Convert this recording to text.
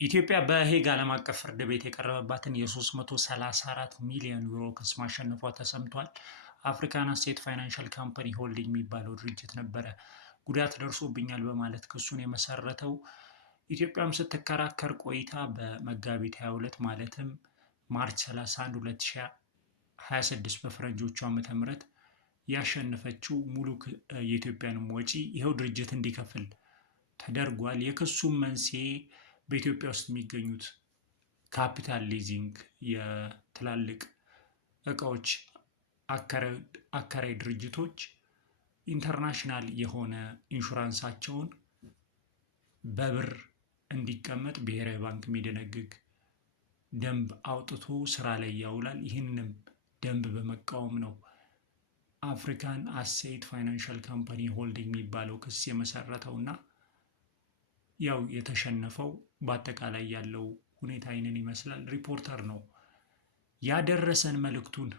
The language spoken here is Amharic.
ኢትዮጵያ በሄግ ዓለም አቀፍ ፍርድ ቤት የቀረበባትን የ334 ሚሊዮን ዩሮ ክስ ማሸነፏ ተሰምቷል። አፍሪካን አሴት ፋይናንሻል ካምፓኒ ሆልዲንግ የሚባለው ድርጅት ነበረ ጉዳት ደርሶብኛል በማለት ክሱን የመሰረተው። ኢትዮጵያም ስትከራከር ቆይታ በመጋቢት 22 ማለትም ማርች 31 2026 በፈረንጆቹ ዓመተ ምህረት ያሸነፈችው ሙሉ የኢትዮጵያንም ወጪ ይኸው ድርጅት እንዲከፍል ተደርጓል። የክሱም መንስኤ በኢትዮጵያ ውስጥ የሚገኙት ካፒታል ሊዚንግ የትላልቅ እቃዎች አከራይ ድርጅቶች ኢንተርናሽናል የሆነ ኢንሹራንሳቸውን በብር እንዲቀመጥ ብሔራዊ ባንክ የሚደነግግ ደንብ አውጥቶ ስራ ላይ ያውላል። ይህንም ደንብ በመቃወም ነው አፍሪካን አሴት ፋይናንሻል ካምፓኒ ሆልዲንግ የሚባለው ክስ የመሰረተውና ያው የተሸነፈው በአጠቃላይ ያለው ሁኔታ ይህንን ይመስላል። ሪፖርተር ነው ያደረሰን መልእክቱን።